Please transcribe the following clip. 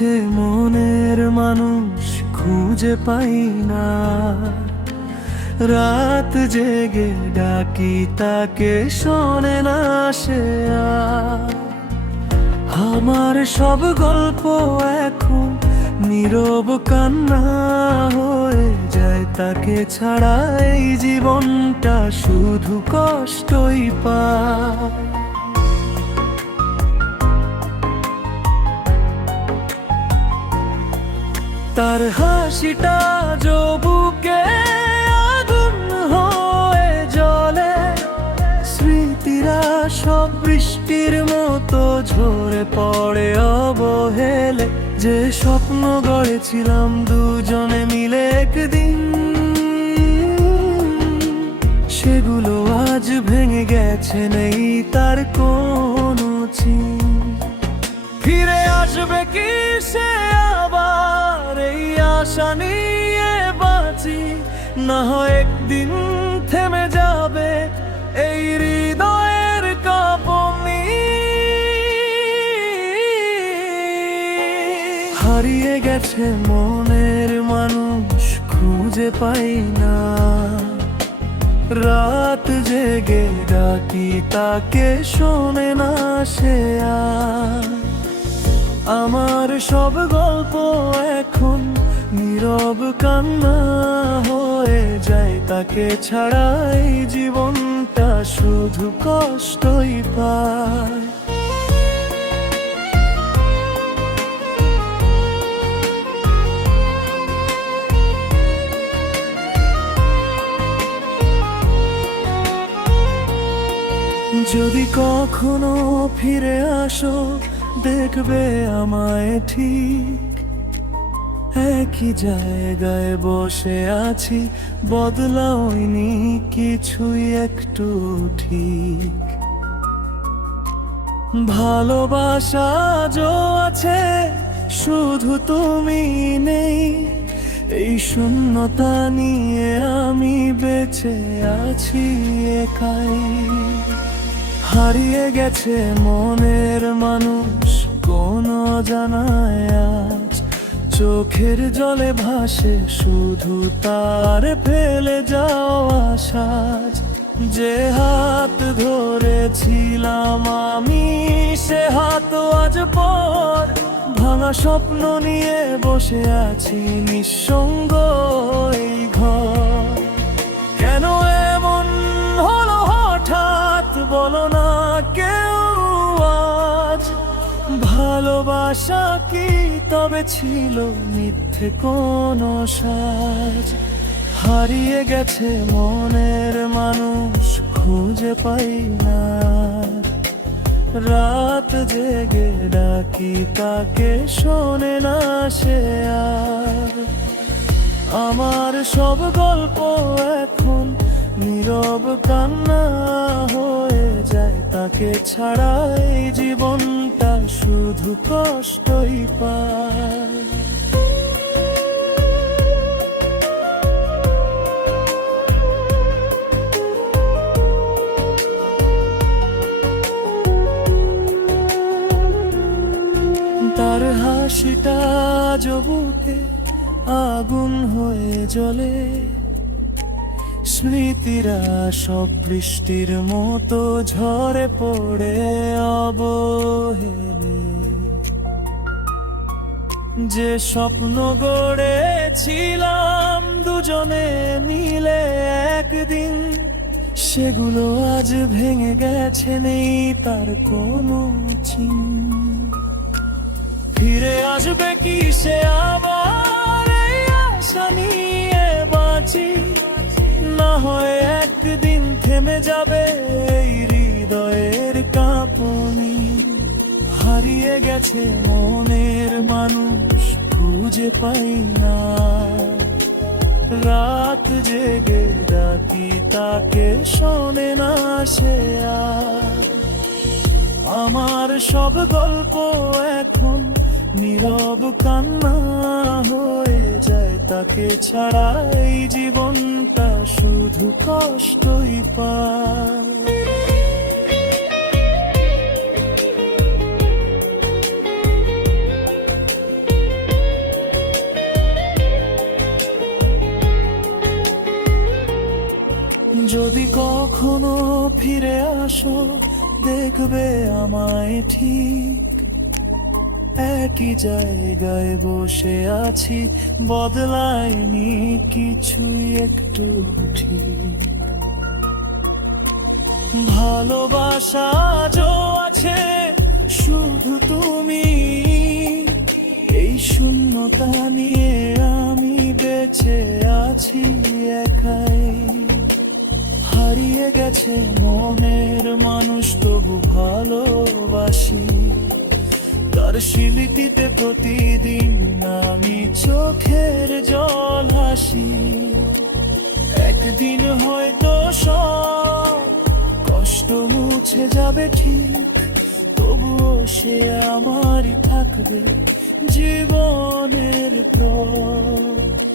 গেছে মনের মানুষ খুঁজে পাই না। রাত জেগে ডাকি তাকে শোনে না সে আর। আমার সব গল্প এখন নীরব কান্না হয়ে যায়, তাকে ছাড়া এই জীবনটা শুধু কষ্টই পায়। তার হাসিটা বুকে আগুন হয়ে জ্বলে, স্মৃতিরা সব বৃষ্টির মতো ঝরে পড়ে অবহেলে। যে স্বপ্ন গড়েছিলাম দুজনে মিলে একদিন, সেগুলো আজ ভেঙে গেছে, নেই তার কোনো চিন। ফিরে আসবে কি সে আবার, এই আশা নিয়ে বাঁচি। না হয় একদিন থেমে যাবে এই হৃদয়ের কাঁপুনি। হারিয়ে গেছে মনের মানুষ খুঁজে পাই না। রাত জেগে ডাকি তাকে শোনে না সে আর। আমার সব গল্প এখন নীরব কান্না হয়ে যায়, তাকে ছাড়া এই জীবনটা শুধু কষ্টই পায়। যদি কখনো ফিরে আসো, দেখবে আমায় ঠিক একই জায়গায় বসে আছি, বদলাওনি কিছুই একটু ঠিক। ভালোবাসা যো আছে, শুধু তুমি নেই। এই শূন্যতা নিয়ে আমি বেঁচে আছি একাই। হারিয়ে গেছে মনের মানুষ কোনো জানায় আজ, চোখের জলে ভাসে শুধু তার ফেলে যাওয়া সাজ। যে হাত ধরেছিলাম আমি, সে হাত আজ পর। ভাঙা স্বপ্ন নিয়ে বসে আছি নিঃসঙ্গ এই ঘর। কেন এমন হলো হঠাৎ, বলো না কেউ আজ। ভালোবাসা কি তবে ছিল মিথ্যে কোনো সাজ? হারিয়ে গেছে মনের মানুষ খুঁজে পাই না। রাত জেগে ডাকি তাকে শোনে না সে আর। আমার সব গল্প এখন নীরব কান্না হয়ে যায়, তাকে ছাড়া এই জীবনটা শুধু কষ্টই পায়। তার হাসিটা বুকে আগুন হয়ে জ্বলে, স্মৃতিরা সব বৃষ্টির মতো ঝরে পড়ে অবহেলে। যে স্বপ্ন গড়েছিলাম দুজনে মিলে একদিন, সেগুলো আজ ভেঙে গেছে, নেই তার কোনো চিহ্ন। ফিরে আসবে কি সে আবার, এই আশা নিয়ে বাঁচি। না হয় একদিন থেমে যাবে এই হৃদয়ের কাঁপুনি। হারিয়ে গেছে মনের মানুষ খুঁজে পাই না। রাত জেগে ডাকি তাকে শোনে না সে আর। আমার সব গল্প এখন নীরব কান্না হয়ে যায়, তাকে ছাড়া এই জীবনটা শুধু কষ্টই পায়। কখনো ফিরে আসো, দেখবে আমায় ঠিক একই জায়গায় বসে আছি, বদলায়নি কিছুই একটু ঠিক। ভালোবাসা আজও আছে, শুধু তুমি। এই শূন্যতা নিয়ে আমি বেঁচে আছি একাই। হারিয়ে গেছে মনের মানুষ, তবু ভালোবাসি। তার স্মৃতিতে প্রতিদিন আমি চোখের জল হাসি। একদিন হয়তো সব কষ্ট মুছে যাবে ঠিক, তবুও সে আমারই থাকবে জীবনের পর।